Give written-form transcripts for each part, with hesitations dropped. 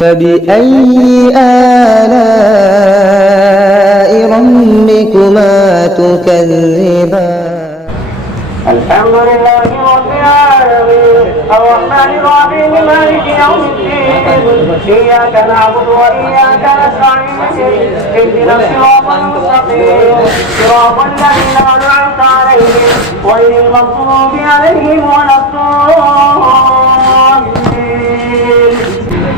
فبأي آلاء ربكما تكذبان الحمد لله رب العالمين الرحمن الرحيم مالك يوم الدين إياك نعبد وإياك نستعين اهدنا الصراط المستقيم صراط الذين أنعمت عليهم غير المغضوب عليهم ولا الضالين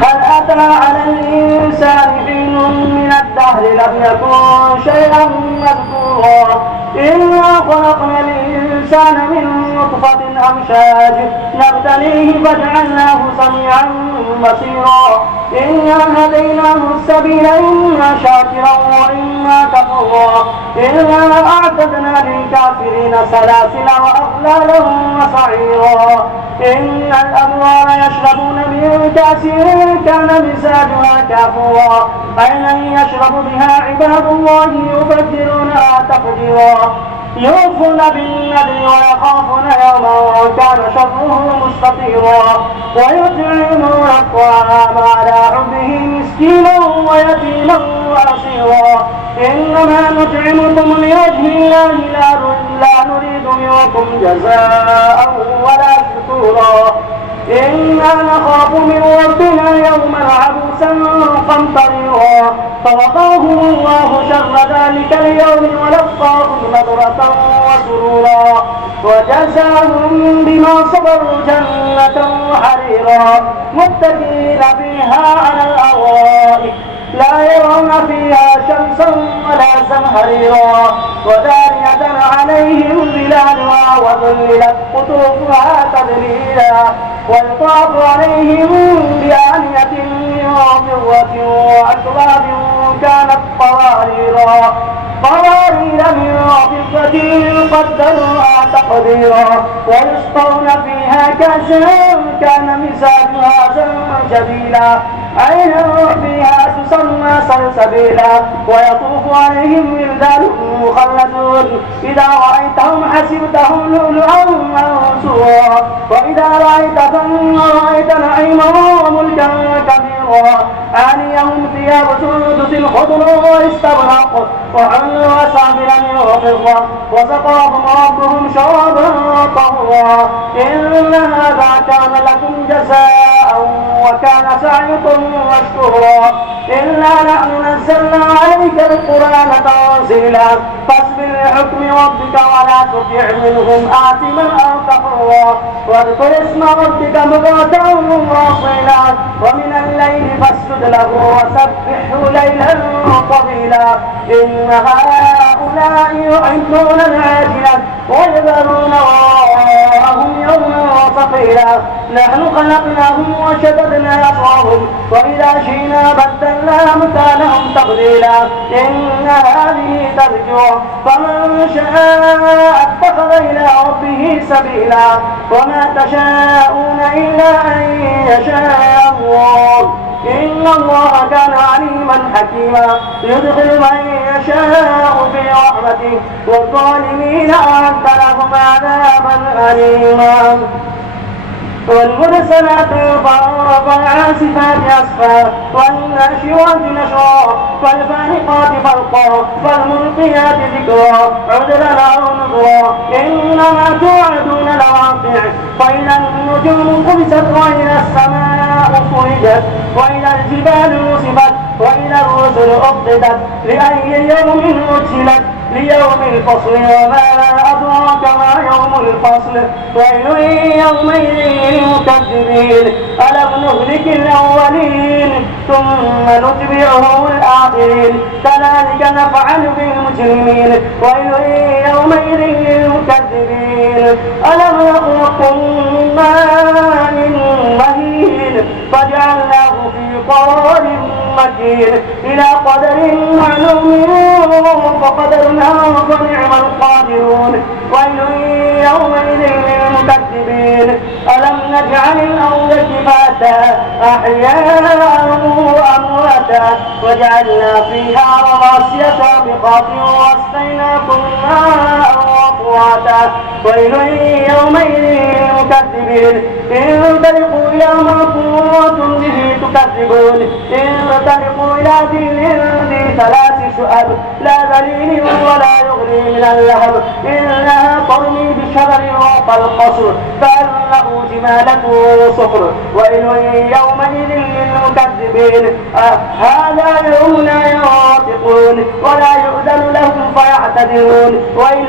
هل أتى على الإنسان حين من الدهر لم يكن شيئا مذكورا إنا خلقنا الإنسان من نطفة أمشاج نبتليه فجعلناه سميعا بصيرا إنا هديناه السبيل إما شاكرا وإما كفورا إنا أعتدنا للكافرين سلاسل وأغلالا وسعيرا إن الأبرار يشربون من كأس كان مزاجها كافورا عينا يشرب بها عباد الله يفجرونها تفجيرا يوفون بالنذر ويخافون يوما كان شره مستطيرا ويطعمون الطعام على حبه مسكينا ويتيما واسيرا إنما نطعمكم لوجه الله لا نريد منكم جزاء ولا شكورا إنا نخاف من ربنا يوما عبوسا قمطريرا فوقاهم الله شر ذلك اليوم ولقاهم نضرة وسرورا وجزاهم بما صبروا جنة وحريرا متكئين فيها على الأرائك لا يرون فيها شمسا ولا زمهريرا ودانية عليهم ظلالها وذللت قطوفها تذليلا ويطاف عليهم بآنية من فضة وأكواب كانت قوارير من فضة قدروها تقديرا ويسقون فيها كأسا كان مزاجها زنجبيلا عينا فيها تسمى سلسبيلا ويطوف عليهم ولدان مخلدون إذا رأيتهم حسبتهم لؤلؤا منثورا وإذا رأيت ثم رأيت نعيما وملكا كبيرا عاليهم ثياب سندس خضر واستبرق وحلوا أسابل من فضة وسقاهم ربهم شرابا طهورا إن هذا كان لكم جزاء وكان سعيكم مشكورا إنا نحن نزلنا عليك القرآن تنزيلا فاصبر لحكم ربك ولا تطع منهم آثما أو كفورا واذكر اسم ربك بكرة وأصيلا ومن الليل فاسجد له وسبحه ليلا طويلا إن هؤلاء يحبون العاجلة ويذرون وراءهم يوما ثقيلا نحن خلقناهم وشددنا أسرهم وإذا شئنا بدلنا أمثالهم تبديلا إن هذه تذكرة فمن شاء اتخذ إلى ربه سبيلا وما تشاءون إلا أن يشاء الله إن الله كان عليما حكيما يدخل من يشاء في رحمته والظالمين أعد لهم عذابا أليما والمرسلات عرفا فالعاصفات عصفا والناشرات نشرا فالفارقات فرقا فالملقيات ذكرا عذرا أو نذرا إنما توعدون لواقع فإذا النجوم طمست وإذا السماء فرجت وإذا الجبال نصبت وإذا الرسل أقتت لأي يوم أجلت ليوم الفصل وما أدراك ما يوم الفصل ويل يومئذ للمكذبين ألم نهلك الأولين ثم نتبعهم الآخرين كذلك نفعل بالمجرمين ويل يومئذ للمكذبين ألم نخلقكم من ماء مهين فجعلناه في قرار مكين إلى قدر معلوم فقدرنا فنعم القادرون ويل يومئذ للمكذبين ألم نجعل الأرض كفاتا أحياء وأمواتا وجعلنا فيها رواسي سابقات واسقيناكم ماء أصواتا ويل يومئذ للمكذبين انطلقوا إلى ما كنتم به تكذبون انطلقوا إلى ظل ذي 3 شعب لا ذليل ولا يغني من اللهب إنها ترمي بشرر كالقصر كأنه جمالة صفر ويل يومئذ للمكذبين هذا يوم لا ينطقون ولا يؤذن لهم فيعتذرون ويل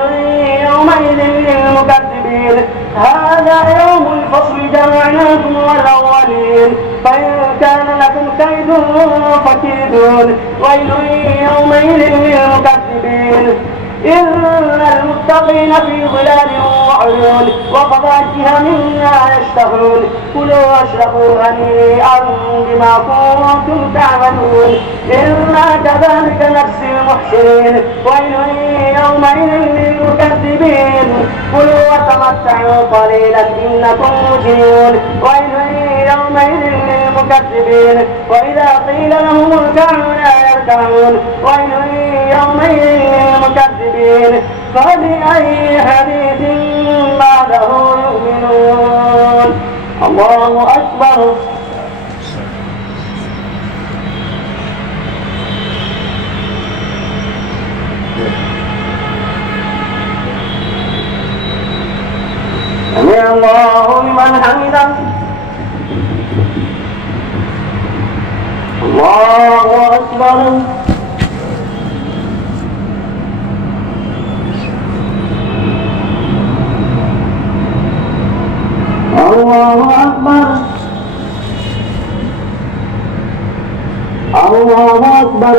يومئذ للمكذبين هذا يوم الفصل جمعناكم والأولين فإن كان لكم كيد فكيدون ويل يومئذ للمكذبين إن المتقين في ظلال وعيون وفواكه مما يشتهون كلوا واشربوا هنيئا بما كنتم تعملون إنا كذلك نجزي المحسنين ويل يومئذ للمكذبين كلوا وتمتعوا قليلا إنكم مجرمون ويل يومئذ للمكذبين وإذا قيل لهم اركعوا لا يركعون ويل يومئذ للمكذبين فبأي حديث بعده يؤمنون الله أكبر سمع الله لمن حمده الله أكبر الله أكبر الله أكبر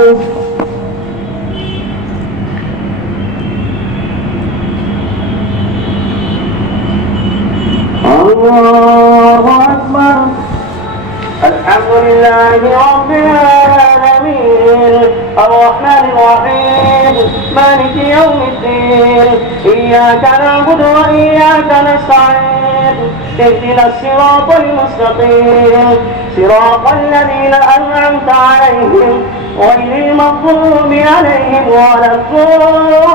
الله أكبر الحمد لله رب العالمين الرحمن الرحيم مالك يوم الدين إياك نعبد وإياك نستعين اهدنا الصراط المستقيم صراط الذين أنعمت عليهم غير المغضوب عليهم ولا الضالين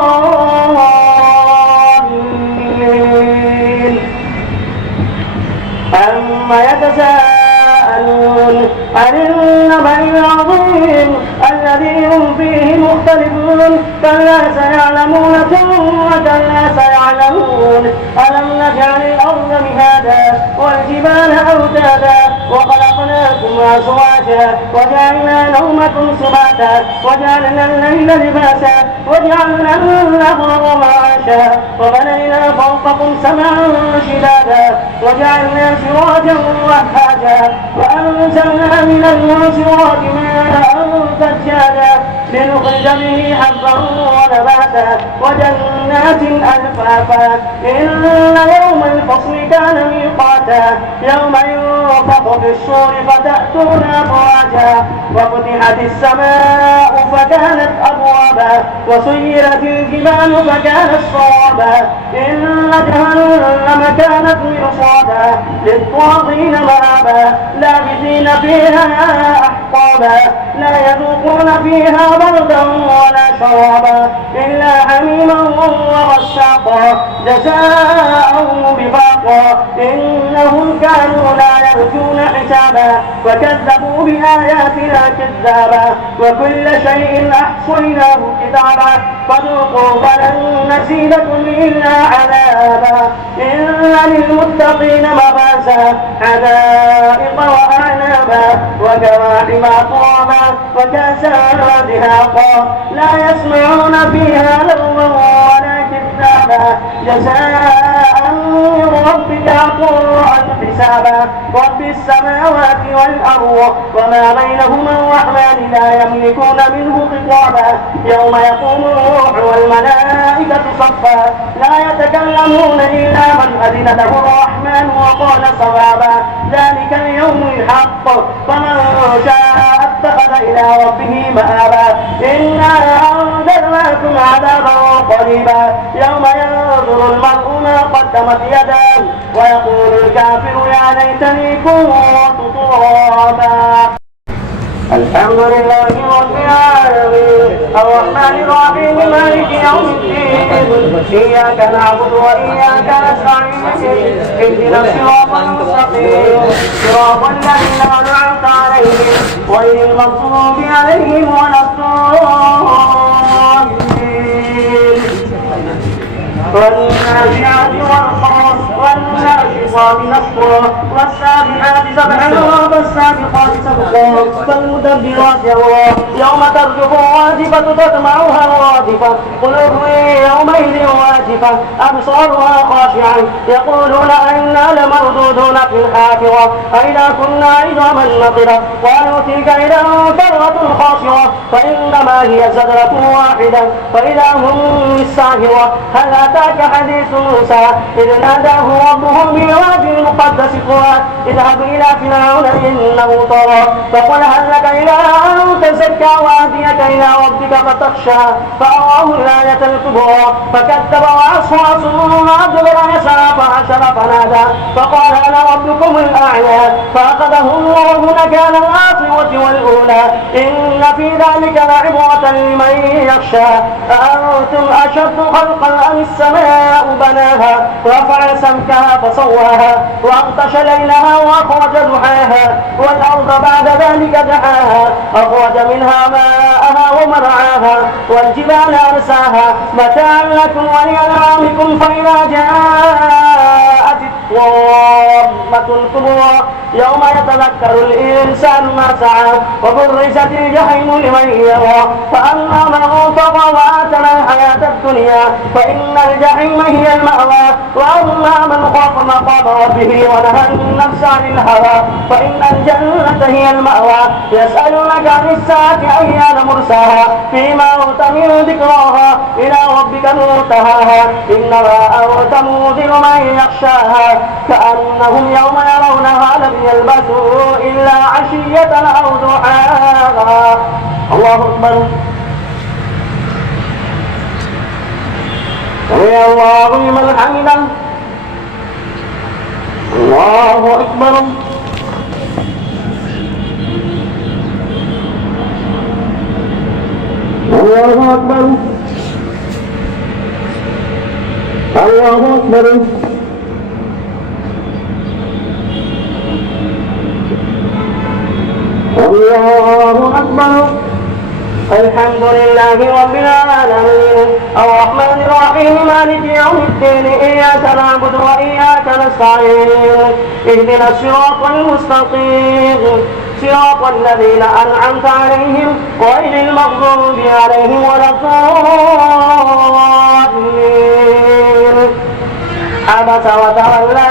أما يتساءلون عن النبأ العظيم الذي هم فيه مختلفون كلا سيعلمون ثم كلا سيعلمون ألم نجعل الأرض مهادا والجبال أوتادا وخلقناكم أزواجا وجعلنا نومكم سباتا وجعلنا الليل لباسا وجعلنا النهار معاشا وبنينا فوقكم سبعا شدادا وجعلنا سراجا وهاجا وأنزلنا من المعصرات ماء ثجاجا لنخرج به حبا ونباتا وجنات ألفافا إن يوم الفصل كان ميقاتا يوم ينفخ في الصور فتأتون أفواجا وفتحت السماء فكانت أبوابا وسيرت الجبال فكانت صوابا إن جهنم كانت مرصادا للطاغين مآبا لابثين فيها أحقابا لا يذوقون فيها بردا ولا شرابا إلا حميما وغساقا جزاء وفاقا إنهم كانوا لا يرجون حسابا وكذبوا بآياتنا كذابا وكل شيء أحصيناه كتابا فذوقوا فلن نزيدكم إلا عذابا إن للمتقين مفازا حدائق وأعنابا وكواعب أترابا وكأسا دهاقا لا يسمعون فيها لغوا ولا كذابا جزاء من ربك عطاء حسابا رب السماوات والأرض وما بينهما الرحمن لا يملكون منه خطابا يوم يقوم الروح والملائكة صفا لا يتكلمون إلا من أذن له الرحمن وقال صوابا ذلك اليوم الحق فمن شاء اتخذ إلى ربه مآبا إنا أنذرناكم عذابا قريبا يوم ينظر المرء ما قدمت يداه ويقول الكافر يا ليتني كنت ترابا الحمد لله رب العالمين الرحمن الرحيم مالك يوم الدين إياك نعبد وإياك نستعين اهدنا الصراط المستقيم صراط الذين أنعمت عليهم غير المغضوب عليهم ولا الضالين والنازعات غرقا والناشطات نشطا والسابحات سبحا والسابقات سبقا فالمدبرات أمرا يوم ترجف الرادفة تتبعها الرادفة قلوب يومئذ واجفة أبصارها خاشعة يقولون أئنا لمردودون في الحافرة أئذا كنا عظاما نخرة قالوا تلك إذا كرة خاسرة فإنما هي زجرة واحدة فإذا هم بالساهرة هل أتاك حديث موسى إذ ناداه ربه بالوادي المقدس طوى اذهب إلى فرعون إنه طغى فقل هل لك إلى أن تزكى وأهديك إلى ربك فتخشى فأراه الآية الكبرى فكذب وعصى ثم أدبر يسعى فحشر فنادى فقال أنا ربكم الأعلى فأخذه الله نكال الآخرة والأولى إن في ذلك لعبرة لمن يخشى أأنتم أشد خلقا أم السماء بناها رفع سمكها فسواها وأغطش ليلها وأخرج ضحاها والأرض بعد ذلك دحاها أخرج منها ماءها ومرعاها والجبال أرساها متاعا لكم ولأنعامكم فإذا جاءت الطامة الكبرى يوم يتذكر الإنسان ما سعى وبرزت الجحيم لمن يرى فأما من طغى وآثر الحياة الدنيا فإن الجحيم هي المأوى وأما من خاف مقام ربه ونهى النفس عن الهوى فإن الجنة هي المأوى يسألونك عن الساعة أيان مرساها فيما أنت من ذكراها إلى ربك منتهاها إنما أنت منذر من يخشاها كأنهم يوم يرونها لم يلبثوا إلا عشية أو ضحاها الله أكبر سمع الله لمن حمده الله أكبر الله أكبر الله أكبر الله أكبر الحمد لله رب العالمين الرحمن الرحيم مالك يوم الدين إياك نعبد وإياك نستعين اهدنا الصراط المستقيم صراط الذين أنعمت عليهم غير المغضوب عليهم ولا الضالين عبس وتولى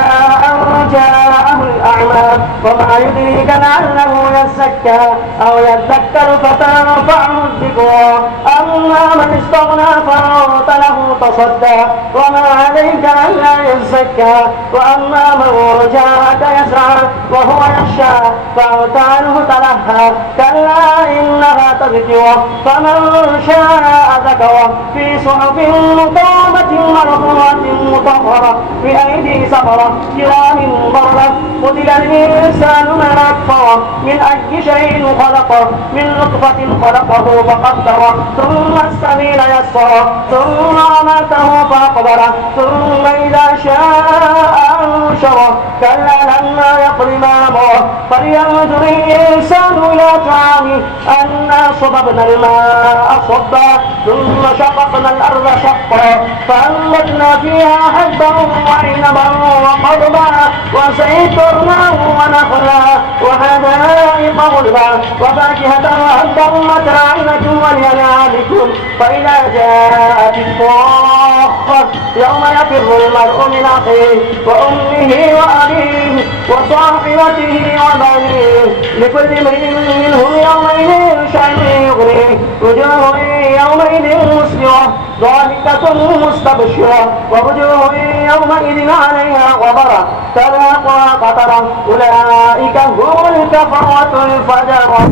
أن جاءه الأعمى وما يدريك لعله يزكى أو يذكر فتنفعه الذكرى أما من استغنى فأنت له تصدى وما عليك ألا يزكى وأما من جاءك يسعى وهو يخشى فأنت عنه تلهى كلا إنها تذكرة فمن شاء ذكره في صحف مكرمة مرفوعة مطهرة بأيدي سفرة كرام بررة قتل الإنسان ما أكفره من أي شيء خلقه من نطفة خلقه فقدره ثم السبيل يسره ثم أماته فأقبره ثم إذا شاء أنشره كلا لما يقض ما أمره فلينظر الإنسان إلى طعامه أنا صببنا الماء صبا ثم شققنا الأرض شقا فأنبتنا فيها حبا وعنبا وقضبا وزيتونا ونخلا وحدائق غلبا وفاكهة وأبا متاعا لكم ولأنعامكم فإذا جاءت الصاخة يوم يفر المرء من أخيه وأمه وأبيه وصاحبته وبنيه لكل امرئ منهم يومئذ شأن يغنيه وجوه يومئذ مسفرة ضاحكة مستبشرة ووجوه يومئذ عليها غبرة تذاقها قترة أولئك هم الكفرة الفجرة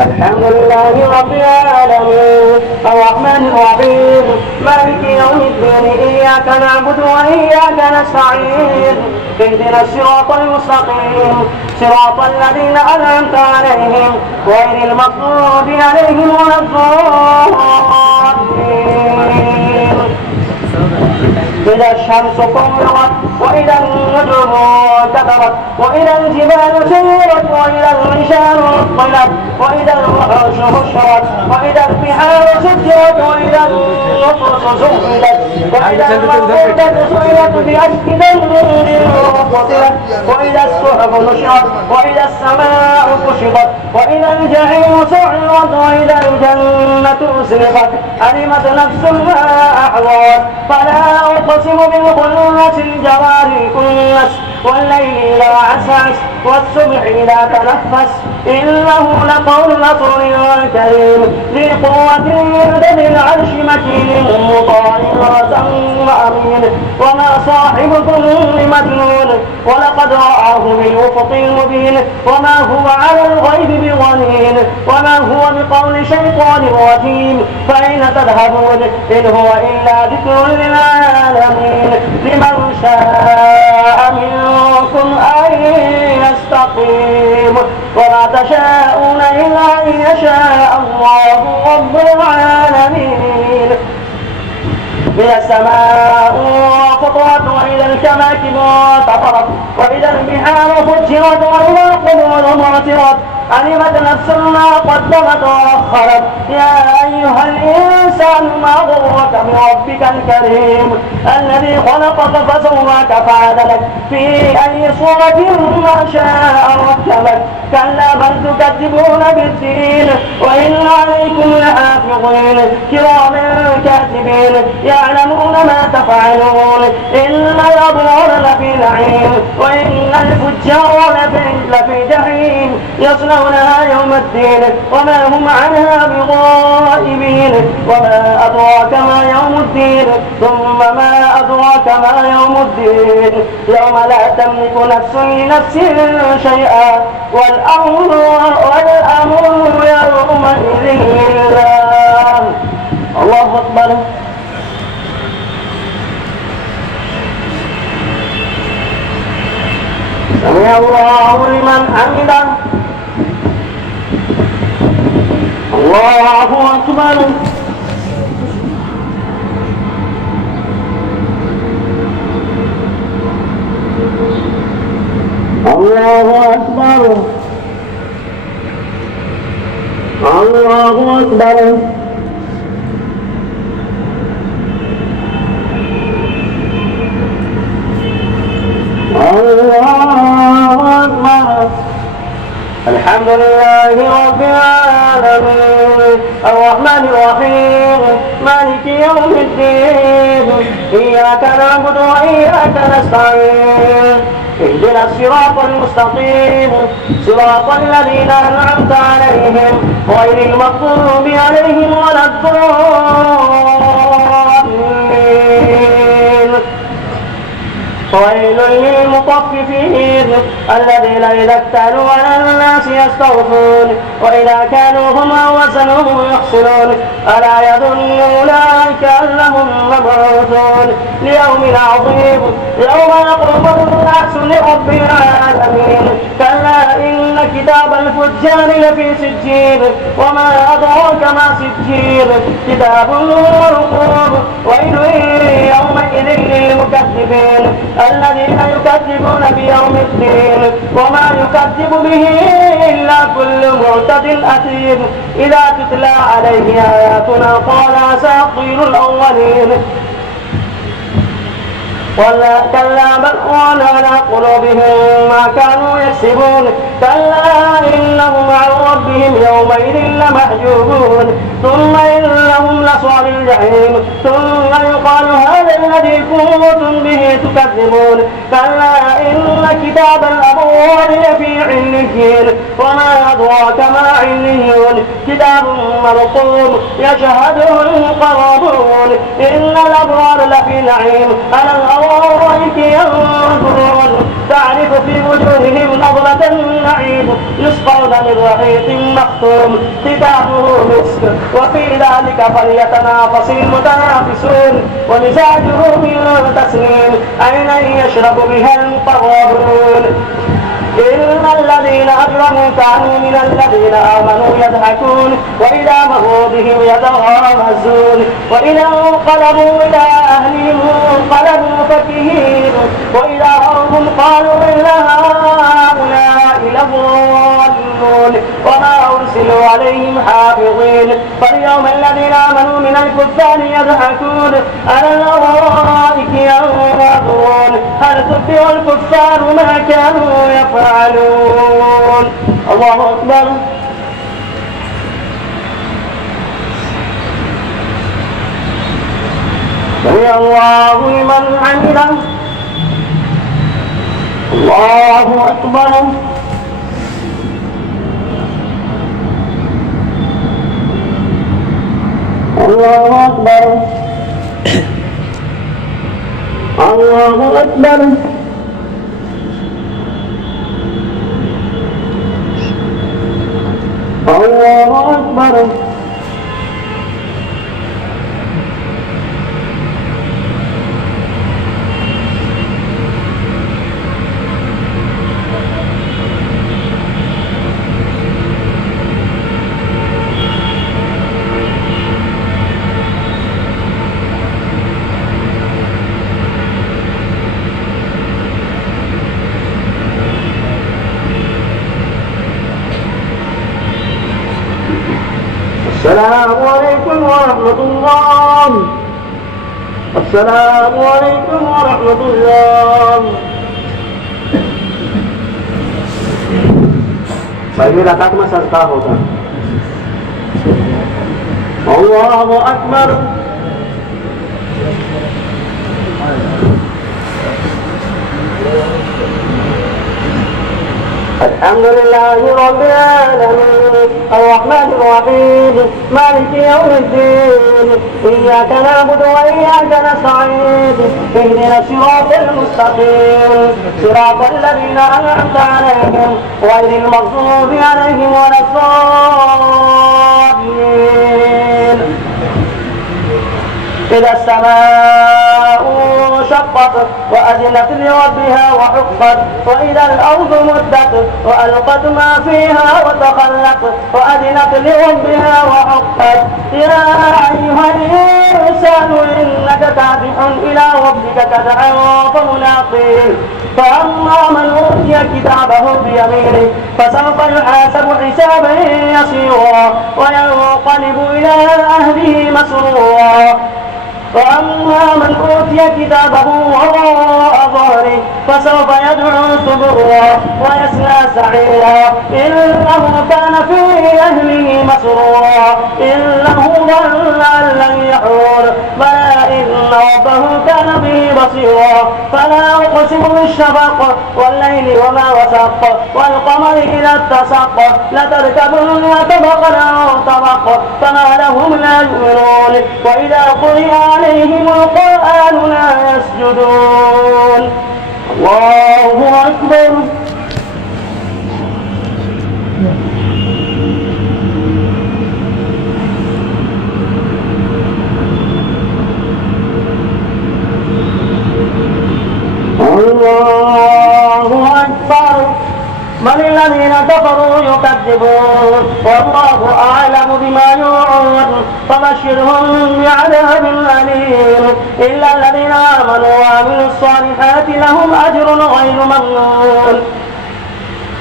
الحمد لله رب العالمين الرحمن الرحيم مالك يوم الدين إياك نعبد وإياك نستعين اهدنا الصراط المستقيم صراط الذين أنعمت عليهم غير المغضوب عليهم ولا الضالين. إذا الشمس كورت وإذا النجوم كثرت وإذا الجبال سيرت وإذا العشار عطلت وإذا الوحوش حشرت وإذا البحار سجرت وإذا النفوس زوجت وإذا الموءودة سئلت بأي ذنب قتلت وإذا الصحف نشرت وإذا السماء كشطت وإذا الجحيم سعرت وإذا الجنة أزلفت علمت نفس ما أحضرت فلا أقسم بالخنس الجوار الكنس والليل إذا عسعس والصبح إذا تنفس إنه لقول رسول كريم ذي قوة عند ذي العرش مكين مطاع أمين وما صاحبكم بمجنون ولقد رآه بالأفق المبين وما هو على الغيب بضنين وما هو بقول شيطان رجيم فأين تذهبون إن هو إلا ذكر للعالمين لمن شاء منكم أن يستقيم وما تشاءون إلا أن يشاء الله رب العالمين. إذا السماء فطرت وإذا الكواكب انتثرت وإذا البحار فجرت وإذا القبور بعثرت علمت نفس ما قدمت وأخرت يا أيها الإنسان ما غرك بربك الكريم الذي خلقك فسواك فعدلك في أي صورة ما شاء ركبك كلا بل تكذبون بالدين وإن عليكم لحافظين كرام كاتبين يعلمون ما تفعلون إن الأبرار لفي نعيم وإن الفجار لفي جحيم يصلونها يوم الدين وما هم عنها بغائبين وما أدراك ما يوم الدين ثم ما أدراك ما يوم الدين يوم لا تملك نفس لنفس شيئا والأمر يومئذ لله. الله أكبر. سمع الله لمن حمده. الله أكبر. الله أكبر. الله أكبر. الله أكبر. الحمد لله رب العالمين الرحمن الرحيم مالك يوم الدين إياك نعبد وإياك نستعين اهدنا الصراط المستقيم صراط الذين أنعمت عليهم غير المغضوب عليهم ولا الضالين. ويل للمطففين الذين إذا اكتالوا على الناس يستوفون وإذا كانوهم أو وزنوهم يخسرون ألا يظن أولئك أنهم مبعوثون ليوم عظيم يوم يقوم الناس لرب العالمين كلا إن كتاب الفجار لفي سجين وما أدراك ما سجين كتاب مرقوم ويل يومئذ للمكذبين الذين يكذبون بيوم الدين وما يكذب به إلا كل معتد أثيم إذا تتلى عليه آياتنا قال أساطير الأولين كلا بل ران على قلوبهم ما كانوا يكسبون كلا إنهم عن ربهم يومئذ لمحجوبون ثم إنهم لصال الجحيم ثم يقال هذا الذي كنتم به تكذبون كلا إن كتاب الأبرار لفي عليين وما أدراك ما عليون كتاب مرقوم يشهده المقربون إن الأبرار لفي نعيم على الأرائك ينظرون تعرف في وجوههم نظرة النعيم يسقون من رحيق مختوم ختامه مسك وفي ذلك فليتنافس المتنافسون ومزاجه من تسنيم عينا يشرب بها المقربون إن الذين أجرموا كانوا من الذين آمنوا يضحكون وإذا مروا بهم يتغامزون وإذا انقلبوا إلى أهلهم انقلبوا فكهين وإذا رأوهم قالوا إن هؤلاء لضالون وما أرسلوا عليهم حافظين فاليوم الذين آمنوا من الكفار يضحكون على الأرائك ينظرون هل تتبع الكفار ما كانوا يفعلون. الله أكبر. سمع الله لمن حمده. الله أكبر. الله أكبر. الله أكبر. الله أكبر. السلام عليكم ورحمة الله. السلام عليكم ورحمة الله. पहली रकात में सजदा होगा. अल्लाहु अकबर. الحمد لله رب العالمين الرحمن الرحيم مالك يوم الدين إياك نعبد وإياك نستعين اهدنا الصراط المستقيم صراط الذين أنعمت عليهم غير المغضوب عليهم ولا الضالين. إذا السماء انشقت وأذنت لربها وحقت وإذا الأرض مدت وألقت ما فيها وتخلت وأذنت لربها وحقت يا أيها الإنسان إنك كادح إلى ربك كدحا فملاقيه فأما من أوتي كتابه بيمينه فسوف يحاسب حسابا يسيرا وينقلب إلى أهله مسرورا وأما من أوتي كتابه وراء ظهره فسوف يدعو ثبورا ويصلى سعيرا إنه كان في أهله مسرورا إنه ظن أن لن يحور بلى إن ربه كان به بصيرا فلا أقسم بالشفق والليل وما وسق والقمر إذا اتسق لتركبن طبقا عن طبق فما لهم لا يؤمنون وإذا قرئ عليهم القرآن لا يسجدون. الله أكبر. الله أكبر. بل الذين كفروا يكذبون والله أعلم بما يوعون فبشرهم بعذاب أليم إلا الذين آمنوا وعملوا الصالحات لهم أجر غير ممنون.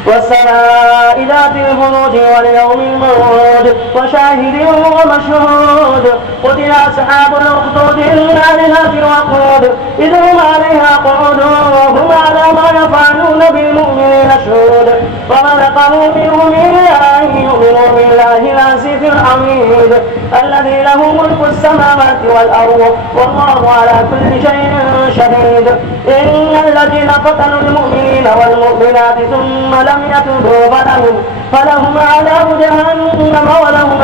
والسماء ذات البروج واليوم الموعود وشاهد ومشهود قتل أصحاب الأخدود النار ذات الوقود إذ هم عليها قعود وهم على ما يفعلون بالمؤمنين شهود وما نقموا منهم إلا أن يؤمنوا بالله العزيز الحميد الذي له ملك السماوات والأرض والله على كل شيء شهيد. إن الذين فتنوا المؤمنين والمؤمنات ثم لم يتوبوا فلهم عذاب جهنم ولهم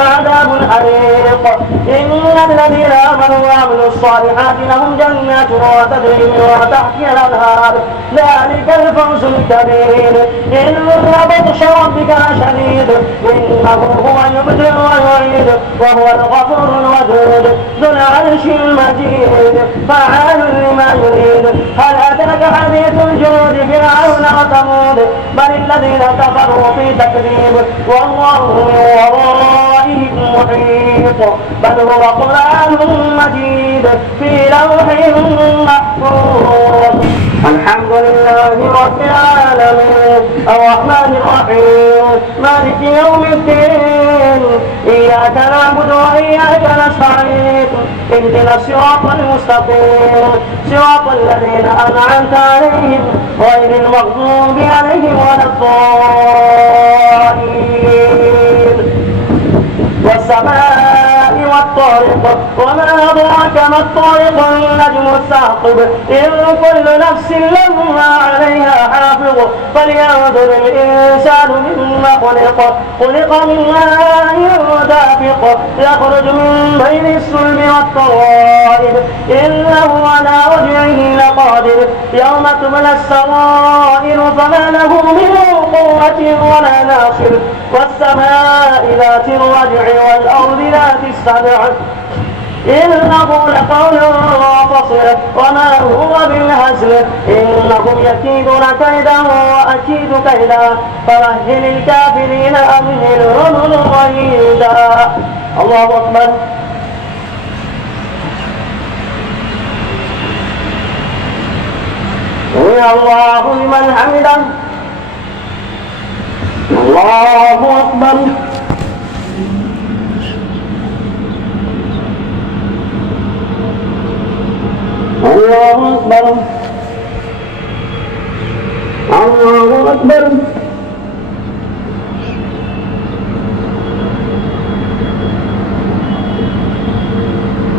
إن الذين آمنوا وعملوا الصالحات لهم جنات تجري من تحتها الأنهار ذلك الفوز الكبير. إن بطش ربك لشديد إنه هو يبدئ ويعيد وهو الغفور الودود ذو العرش المجيد فعال لما يريد. هل أتاك حديث الجنود فرعون وثمود بل الذين كفروا في تكذيب والله من ورائهم محيط بل هو قرآن مجيد في لوح محفوظ. الحمد لله رب العالمين الرحمن الرحيم مالك يوم الدين إياك نعبد وإياك نستعين اهدنا الصراط المستقيم صراط الذين أنعمت عليهم غير المغضوب عليهم ولا الضالين. والسماء والطارق وما أدراك ما الطارق النجم الثاقب إن كل نفس لما عليها حافظ فلينظر الإنسان مما خلق من ماء دافق يخرج من بين الصلب والترائب إنه على رجعه لقادر يوم تبلى السرائر فما له من قوة ولا ناصر. والسماء ذات الرجع والأرض ذات الصدع إنه لقول فصل وما هو بالهزل إنهم يكيدون كيدا وأكيد كيدا فمهل الكافرين أمهلهم رويدا. الله أكبر. سمع الله لمن حمده. الله أكبر. الله أكبر. الله أكبر.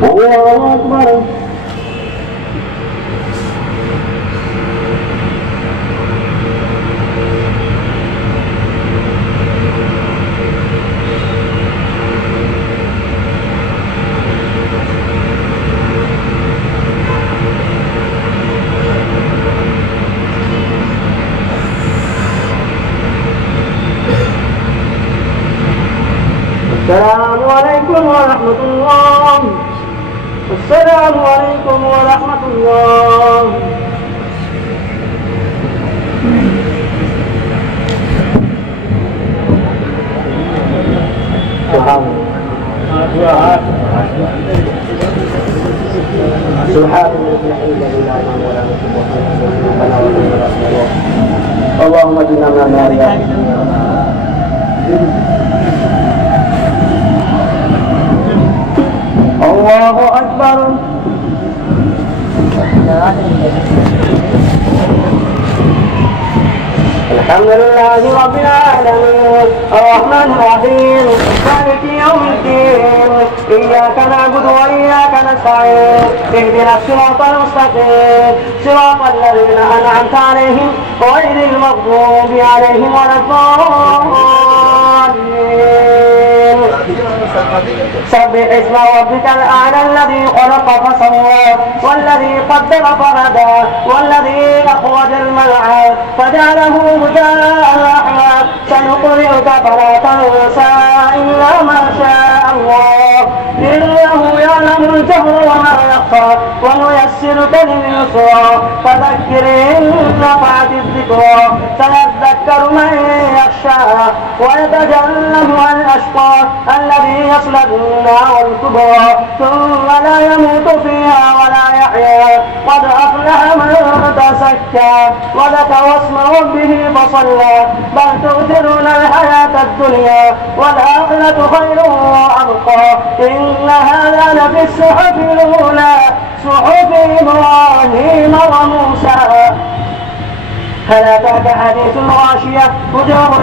الله أكبر. السلام عليكم ورحمة الله. السلام عليكم ورحمة الله. سبحان اللهم اجعلنا من النار. الله أكبر. الحمد لله رب العالمين الرحمن الرحيم مالك يوم الدين إياك نعبد وإياك نستعين اهدنا الصراط المستقيم صراط الذين أنعمت عليهم غير المغضوب عليهم ولا الضالين. سبح اسم ربك الأعلى الذي خلق فسوى والذي قدر فهدى والذي أخرج المرعى فجعله غثاء أحمى سنقرئك فلا تنسى إلا ما شاء الله إنه يعلم الجهر وما يخفى ونيسرك لليسرى فذكر إن نفعت الذكرى سيذكر من يخشى ويتجنبها الأشقى الذي يصلى النار الكبرى ثم لا يموت فيها ولا يحيا قد أفلح من تزكى وذكر اسم ربه فصلى بل تؤثرون الحياة الدنيا والآخرة خير وأبقى إن هذا لفي الصحف الأولى صحف إبراهيم وموسى. هل أتاك حديث الغاشية وجوه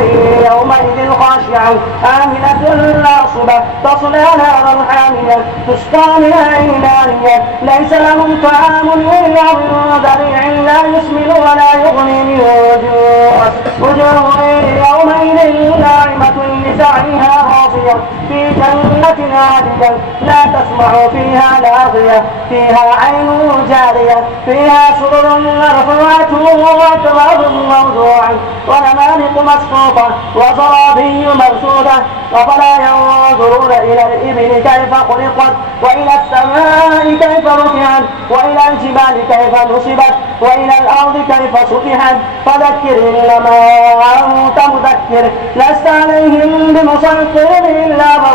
يومئذ خاشعة عاملة ناصبة تصلى نارا حامية تسقى من عين آنية ليس لهم طعام إلا من ضريع لا يسمن ولا يغني من جوع. السوء وجوه يومئذ ناعمة لسعيها راضية في جنة عالية لا تسمع فيها لاغية فيها عين جارية فيها سرر مرفوعة وأكواب موضوعة ونمارق مصفوفة وزرابي مبثوثة أفلا ينظرون إلى الإبل كيف خلقت وإلى السماء كيف رفعت وإلى الجبال كيف نصبت وإلى الأرض كيف سطحت فذكر إنما أنت مذكر لست عليهم بمسيطر إلا من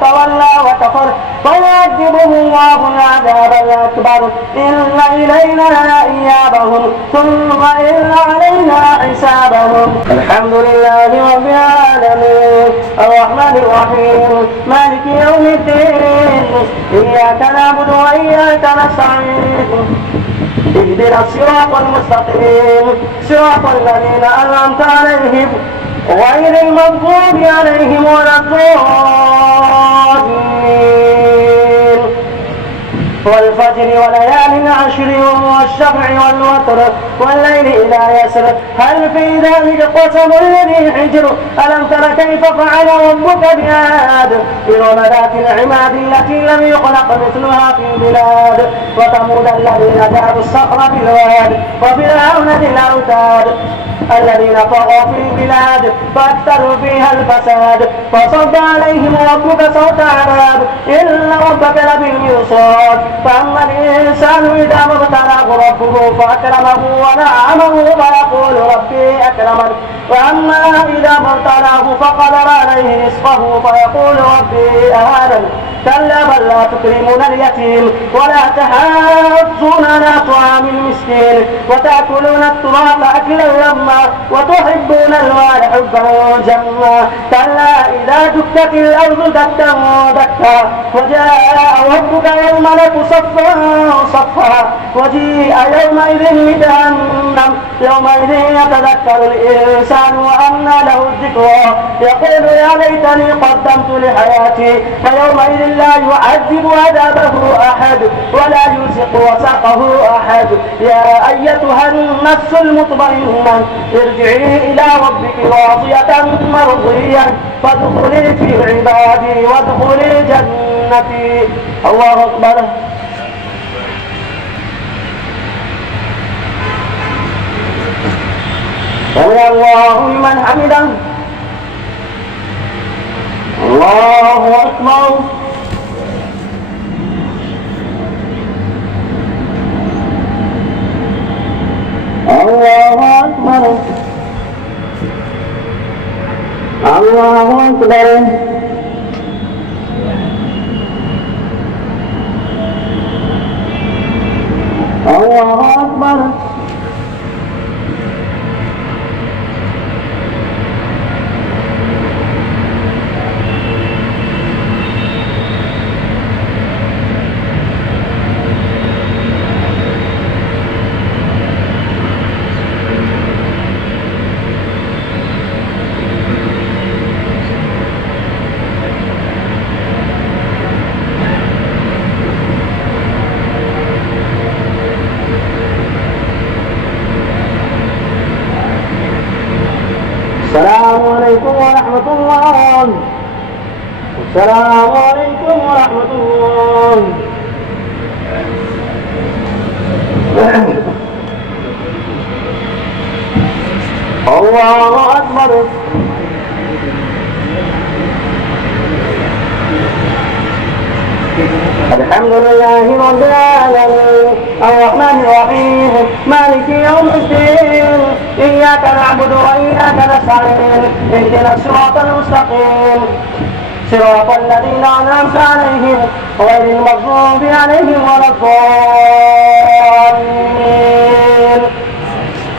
تولى وكفر فيعذبه الله العذاب الأكبر إن إلينا إيابهم ثم إن علينا حسابهم. الحمد لله رب العالمين الرحمن الرحيم مالك يوم الدين إياك نعبد وإياك نستعين اهدنا الصراط المستقيم صراط الذين أنعمت عليهم غير المغضوب عليهم ولا الضالين والفجر وليال عشر والشفع والوتر والليل إذا يسر هل في ذلك قسم الذي حجر ألم تر كيف فعل ربك بعاد إرم ذات العماد التي لم يخلق مثلها في البلاد وثمود الذين جابوا الصخر بالواد وفرعون ذي الأوتاد الذين طغوا في البلاد فأكثروا فيها الفساد فصب عليهم ربك صوت عذاب إن ربك لبالمرصاد فأما الإنسان إذا ما ابتلاه ربه فأكرمه ونعمه فيقول ربي أكرمن وأما إذا ما ابتلاه فقدر عليه رزقه فيقول ربي أهانن كلا بل لا تكرمون اليتيم ولا تحاضون على طعام المسكين وتأكلون التراث أكلا لما وتحبون المال حبا جما كلا إذا دكت الأرض دكا دكا وجاء ربك والملك صفا صفا وجيء يومئذ بجهنم يومئذ يتذكر الإنسان وأنى له الذكرى يقول يا ليتني قدمت لحياتي فيومئذ لا يعذب عذابه أحد ولا يوثق وثاقه أحد يا أيتها النفس المطمئنة ارجعي إلى ربك راضية مرضية فادخلي في عبادي وادخلي جنتي. الله أكبر. سمع الله لمن حمده. الله أكبر. الله أكبر. الله أكبر. الله أكبر. السلام عليكم ورحمة الله. السلام عليكم ورحمة الله. الله أكبر. الحمد لله رب العالمين الرحمن الرحيم مالك يوم الدين إياك نعبد وإياك نستعين اهدنا الصراط المستقيم صراط الذين أنعمت عليهم غير المغضوب عليهم ولا الضالين.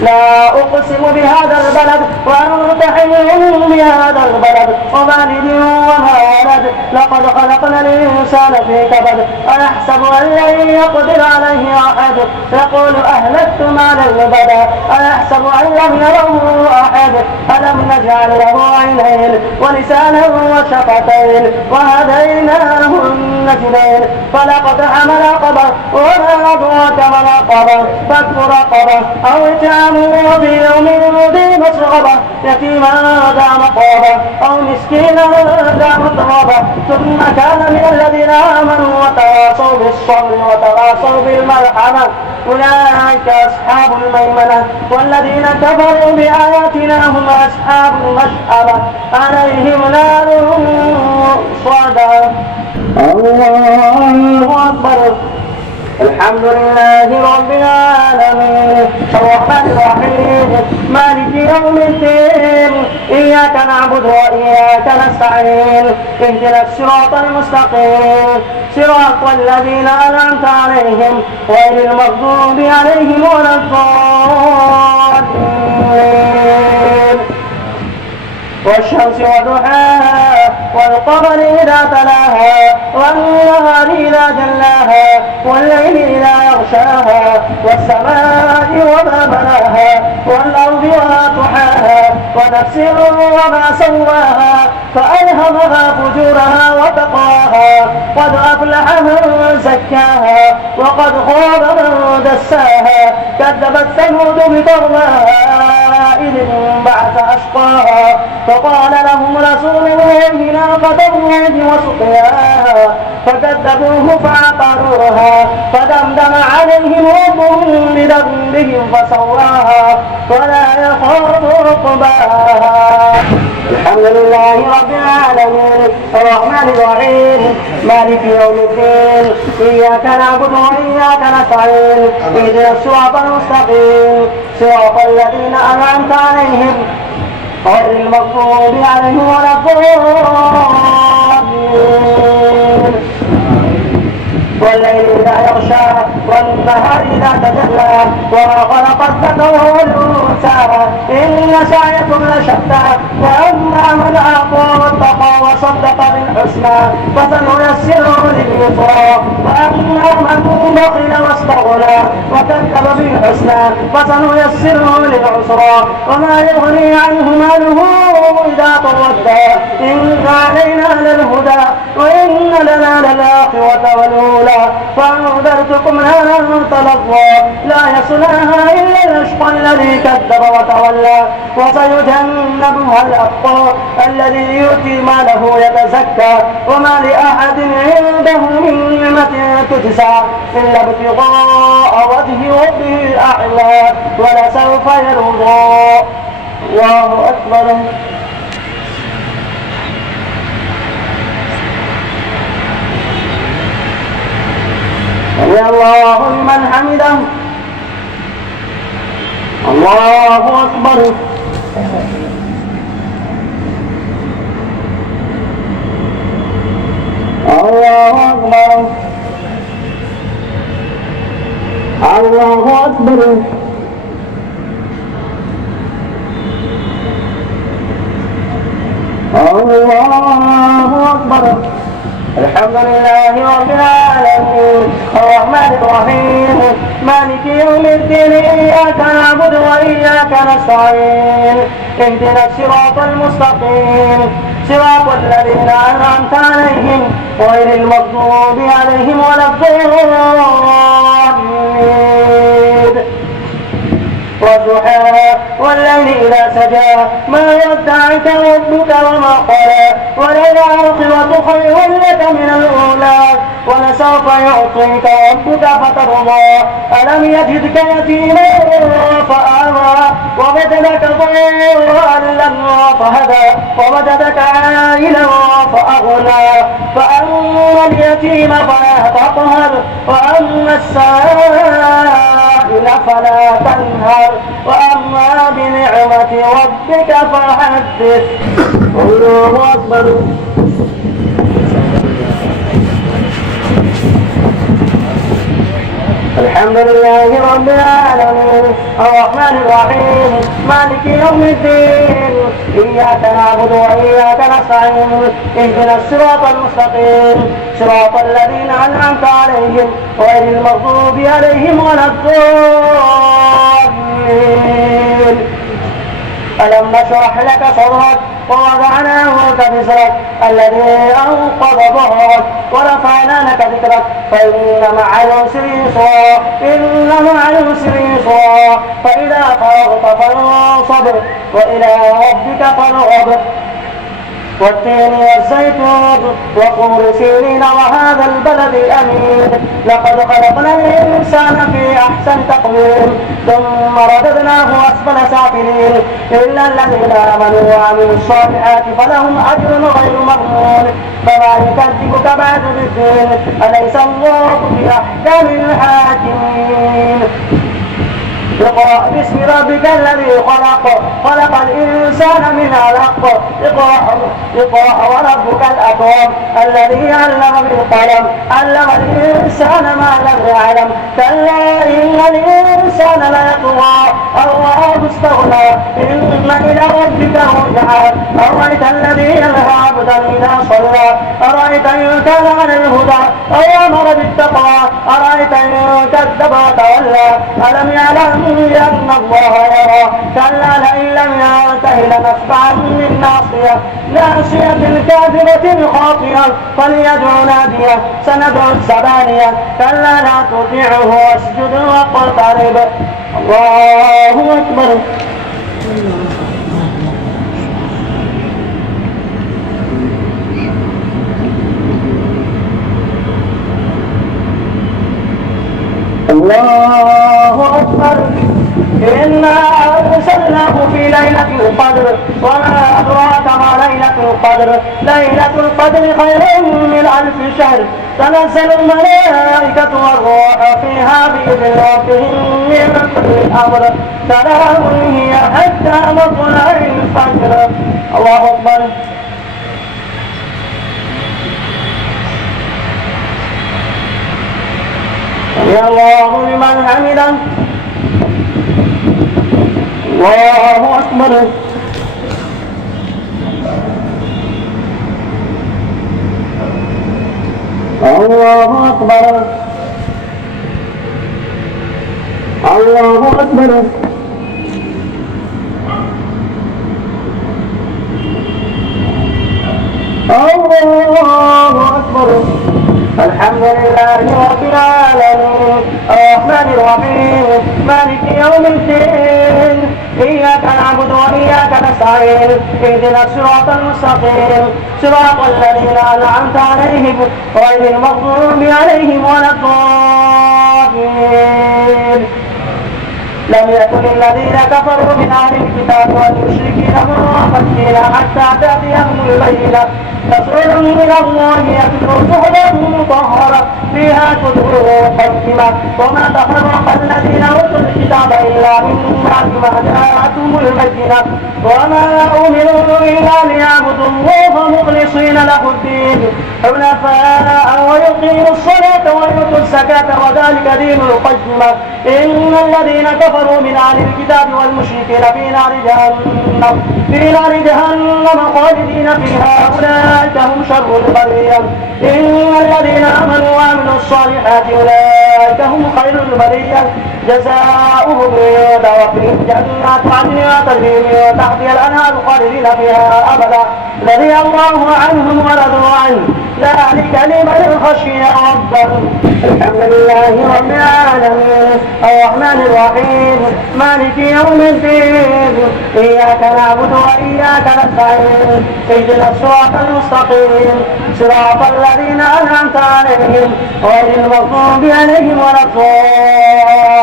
لا أقسم بهذا البلد وأنت حل بهذا البلد ووالد وما ولد لقد خلقنا الإنسان في كبد أيحسب أن لن يقدر عليه أحد يقول أهلكت مالا لبدا أيحسب أن لم يره أحد ألم نجعل له عينين ولسانا وشفتين وهديناه النجدين فلقد حمل عقبة وما أدراك ما العقبة فك رقبة أو إطعام في يوم ذي مسغبة يتيما ذا مقربة أو مسكينا ذا متربة ثم كان من الذين آمنوا وتواصوا بالصبر وتواصوا بالمرحمة أولئك أصحاب الميمنة والذين كفروا بآياتنا هم أصحاب المشأمة عليهم نار صعدا. الله أكبر. الحمد لله رب العالمين الرحمن الرحيم مالك يوم الدين إياك نعبد وإياك نستعين اهدنا الصراط المستقيم صراط الذين أنعمت عليهم غير المغضوب عليهم ولا الضالين. والشمس وضحاها والقمر إذا تلاها والنهار إذا جلاها والليل إذا يغشاها والسماء وما بناها والأرض وما طحاها ونفس وما سواها فألهمها فجورها وتقواها قد أفلح من زكاها وقد خاب من دساها كذبت ثمود بطغواها إذ انبعث أشقاها فقال لهم رسول الله ناقة الله وسقياها فكذبوه فعقروها فدمدم عليهم ربهم بذنبهم فسواها ولا يخاف عقباها. الحمد لله رب العالمين الرحمن الرحيم مالك يوم الدين إياك نعبد وإياك نستعين اهدنا الصراط المستقيم صراط الذين أنعمت عليهم غير المغضوب عليهم ولا الضالين. والليل إذا يغشى والنهار إذا تجلى وما خلق الذكر والأنثى إن سعيكم لشتى وأما من أعطى واتقى وصدق بالحسنى فسنيسره لليسرى وأما من بخل واستغنى وكذب بالحسنى فسنيسره للعسرى وما يغني عنه ماله إذا تردى إن علينا للهدى وإن لنا للآخرة والأولى فأنذرتكم نارا تلظى لا يصلاها إلا الأشقى الذي كذب وتولى وسيجنبها الأتقى الذي يؤتي ماله يتزكى وما لأحد عنده من نعمة تجزى إلا ابتغاء وجه ربه الأعلى ولسوف يرضى. الله أكبر. سمع الله لمن حمده. الله أكبر. الله أكبر. الله أكبر. الله أكبر. الحمد لله رب العالمين الرحمن الرحيم مالك يوم الدين إياك نعبد وإياك نستعين اهدنا الصراط المستقيم صراط الذين أنعمت عليهم غير المغضوب عليهم ولا الضالين. والضحى والليل إذا سجى ما ودعك ربك وما قلى وللآخرة خير لك من الأولى ولسوف يعطيك ربك فترضى ألم يجدك يتيما فآوى ووجدك ضالا فهدى ووجدك عائلا فأغنى فأما اليتيم فلا تقهر وأما السائل فلا تنهر وأما بنعمة ربك فحدث. الله أكبر. الحمد لله رب العالمين الرحمن الرحيم مالك يوم الدين إياك نعبد وإياك نستعين اهدنا الصراط المستقيم صراط الذين أنعمت عليهم غير المغضوب عليهم ولا الضالين. ألم نشرح لك صدرك ووضعنا عنك وزرك الذي أنقض ظهرك ورفعنا لك ذكرك فإن مع العسر يسرا إن مع العسر يسرا فإذا فرغت فانصب وإلى ربك فارغب والتين والزيتون وطور سينين وهذا البلد الأمين لقد خلقنا الإنسان في أحسن تقويم ثم رددناه أسفل سافلين إلا الذين آمنوا وعملوا الصالحات فلهم أجر غير ممنون فما يكذبك بعد بالدين أليس الله بأحكم الحاكمين اقرأ باسم ربك الذي خلق خلق الإنسان من علق اقرأ وربك الأكرم الذي علم بالقلم علم الإنسان ما لم يعلم كلا إن الإنسان ليطغى أن رآه استغنى إن إلى ربك الرجعى أرأيت الذي ينهى عبدا إذا صلى أرأيت إن كان عن الهدى أو أمر بالتقوى أرأيت إن كذب وتولى ألم يعلم أن الله يرى كلا لئن لم ينته لنسفعا بالناصية ناصية كاذبة خاطئة فليدع ناديه سندع الزبانية كلا لا تطيعه واسجد واقترب الله أكبر الله أكبر إنا أرسلناه في ليلة القدر وما أدراك ما ليلة القدر ليلة القدر خير من 1000 شهر تنزل الملائكة والروح فيها بإذن ربهم من كل أمر سلام هي حتى مطلع الفجر الله أكبر سمع الله لمن حمده الله أكبر الله أكبر الله أكبر الله أكبر الحمد لله رب العالمين الرحمن الرحيم مالك يوم الدين إياك نعبد وإياك نستعين اهدنا الصراط المستقيم صراط الذين أنعمت عليهم غير المغضوب عليهم ولا الضالين لم يكن الذين كفروا من أهل الكتاب والمشركين منفكين حتى تأتيهم البينة رسول من الله يتلو صحفا مطهرة فيها كتب قيمة وما تفرق الذين أوتوا الكتاب إلا من بعد ما جاءتهم البينة وما أمروا إلا ليعبدوا الله مخلصين له الدين حنفاء ويقيموا الصلاة ويؤتوا الزكاة وذلك دين القيمة إن الذين كفروا من أهل الكتاب والمشركين في نار جهنم خالدين فيها أولئك هم شر البرية إن الذين آمنوا وعملوا الصالحات أولئك هم خير البرية جزاؤهم عند ربهم جنات عدن تجري من تحتها الأنهار خالدين فيها أبدا رضي الله عنهم ورضوا عنه ذلك لمن خشي ربه الحمد لله رب العالمين الرحمن الرحيم مالك يوم الدين إياك نعبد وإياك نستعين اهدنا الصراط المستقيم صراط الذين أنعمت عليهم غير المغضوب عليهم ولا الضالين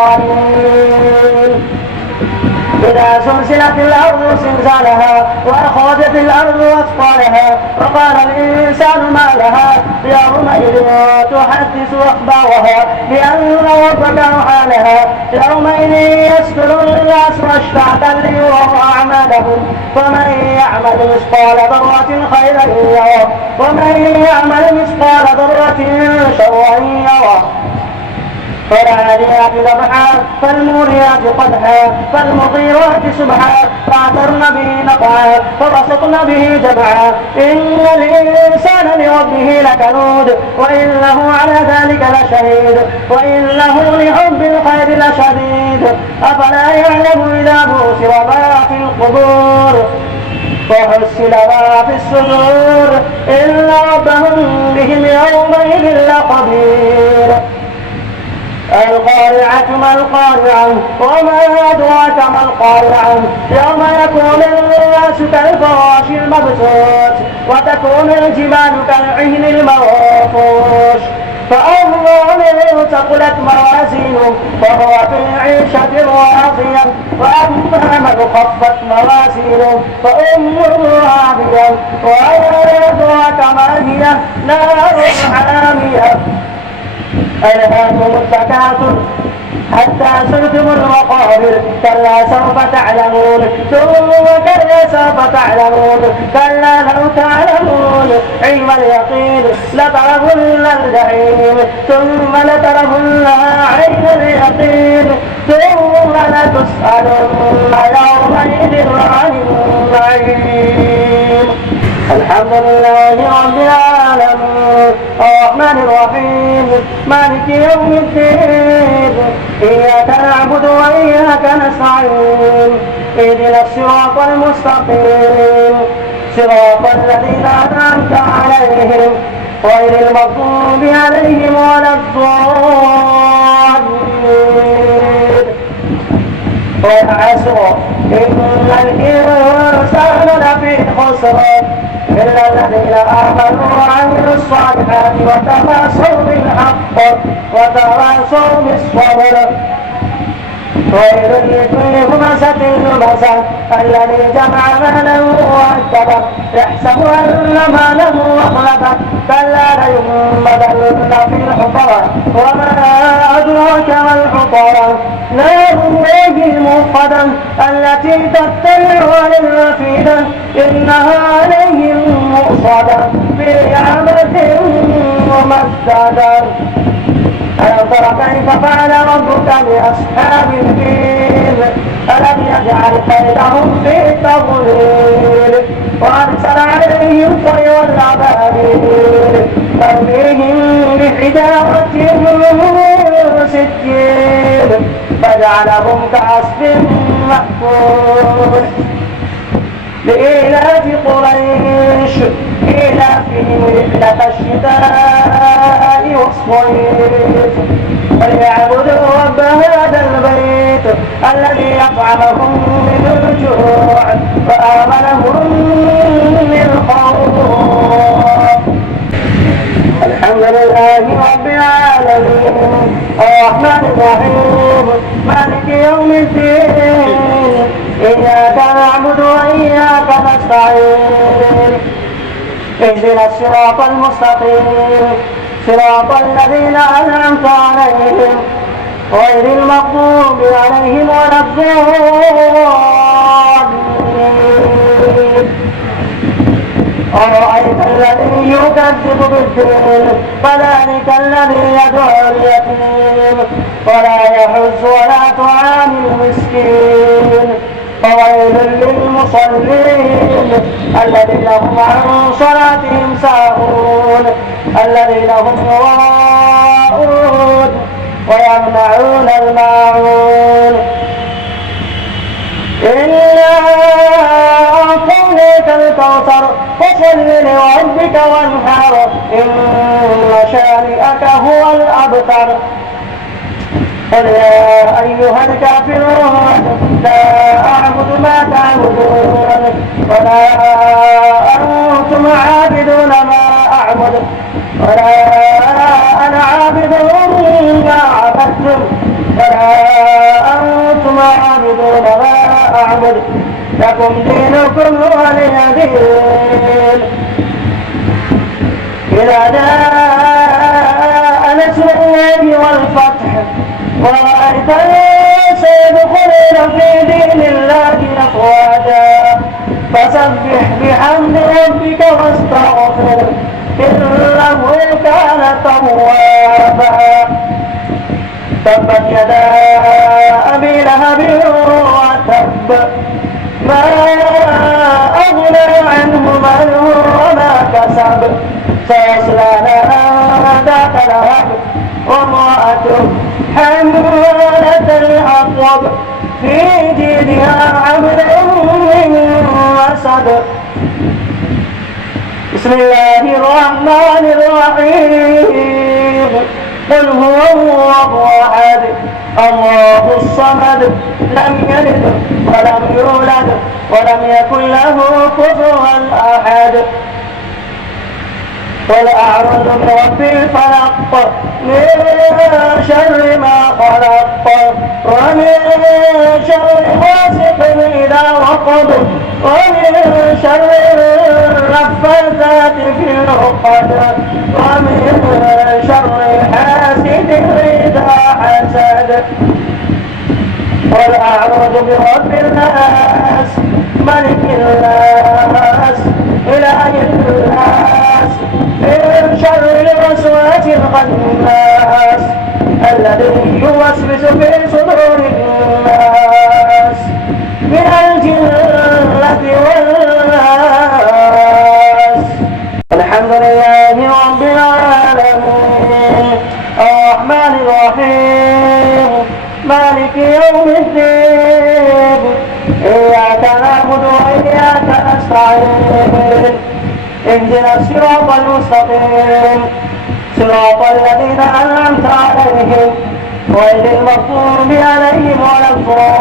إذا زلزلت الأرض زلزالها وأخرجت الأرض أثقالها وقال الإنسان ما لها يومئذ تحدث أخبارها بأن ربك أوحى لها يومئذ يسكن الناس أشتاتا ليروا أعمالهم فمن يعمل مثقال ذرة خيرا يره ومن يعمل مثقال ذرة شرا يره فالعاديات ذبحا فالموريات قدحا فالمغيرات سبحا فاعثرن به نقعا فبسطن به جمعا إن الإنسان لربه لكنود وإنه على ذلك لشهيد وإنه لحب الخير لشديد أفلا يعلم إذا بوسر ما في القبور وحصل ما في الصدور إن ربهم بهم يومئذ لخبير القارعة ما القارعة وما أدراك ما القارعة يوم يكون الناس كالفراش المبثوث وتكون الجبال كالعهن المنفوش فأما من ثقلت موازينه فهو في عيشة راضية وأما من خفت موازينه فأمه هاوية وما أدراك ما هي نار حامية ألهاكم التكاثر حتى زرتم المقابر كلا سوف تعلمون ثم كلا سوف تعلمون كلا لو تعلمون علم اليقين لترون الجحيم ثم لترونها عين اليقين ثم لتسألن يومئذ عن النعيم الحمد لله رب العالمين الرحمن الرحيم مالك يوم الدين إياك نعبد وإياك نستعين اهدنا الصراط المستقيم صراط الذين أنعمت عليهم غير المغضوب عليهم ولا الضالين والعصر إن الإنسان لفي خسر إلا الذين آمنوا وعملوا الصالحات وتواصوا بالحق وتواصوا بالصبر ويل لكل همزة لمزة الذي جمع ماله وعدده يحسب أن ماله أخلده كلا لينبذن في الحطمة وما أدراك ما الحطمة نار الله الموقدة التي تطلع على الأفئدة إنها عليهم مؤصدة في عمد ممددة ألم تر كيف فعل ربك بأصحاب الفيل ألم يجعل كيدهم في تضليل وأرسل عليهم طيرا أبابيل ترميهم بحجارة من سجيل فجعلهم كعصف مأكول لإيلاف قريش إيلافهم رحلة الشتاء والصيف فليعبدوا رب هذا البيت الذي أطعمهم من جوع وآمنهم من خوف الحمد لله رب العالمين الرحمن الرحيم مالك يوم الدين إياك نعبد وإياك نستعين اهدنا الصراط المستقيم صراط الذين أنعمت عليهم غير المغضوب عليهم ولا الضالين أرأيت الذي يكذب بالدين فذلك الذي يدعو اليتيم ولا يحز ولا طعام المسكين فويل للمصلين الذين هم عن صلاتهم ساهون الذين هم يراءون ويمنعون الماعون إنا أعطيناك الكوثر فصل لربك وانحر إن شانئك هو الأبتر قل يا أيها الكافرون لا أعبد ما تعبدون ولا أنتم عابدون ما أعبد ولا أنا عابد ما عبدتم ولا أنتم عابدون ما أعبد لكم دينكم ولي دين إذا جاء نصر الله والفتح ورأيت الناس يدخلون في دين الله أفواجا فسبح بحمد ربك واستغفره إنه كان توابا تبت يدا أبي لهب وتب ما أغنى عنه ماله وما كسب سيصلى نارا ذات لهب وامرأته حمالة الحطب في جيدها حبل من مسد. بسم الله الرحمن الرحيم. قل هو الله أحد الله الصمد لم يلد ولم يولد ولم يكن له كفوا أحد. قل أعوذ برب الفلق من شر ما خلق ومن شر غاسق إذا وقب ومن شر النفاثات في العقد ومن شر حاسد إذا حسد. قل أعوذ برب الناس ملك الناس إله الناس من شر الوسواس الخناس الذي يوسوس في صدور الناس من الجنة والناس. الحمد لله رب العالمين الرحمن الرحيم مالك يوم الدين إياك نعبد وإياك نستعين اهدنا الصراط المستقيم صراط الذين أنعمت عليهم غير المغضوب عليهم ولا الضالين.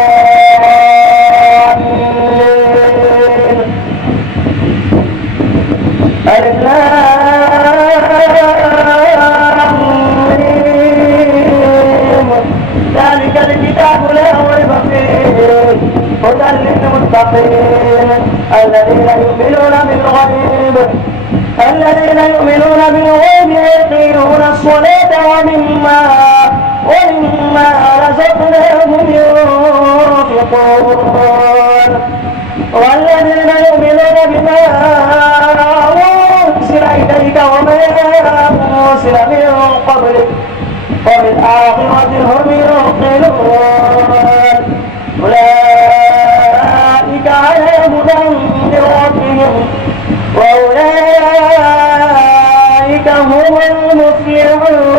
ألف لام ميم ذلك الكتاب لا ريب فيه هدى للمتقين الذين يؤمنون بالغيب ويقيمون الصلاة ومما رزقناهم ينفقون والذين يؤمنون بما أنزل إليك وما أنزل من قبلك وبالآخرة هم يوقنون أولئك على هدى من ربهم وأولئك هم المفلحون.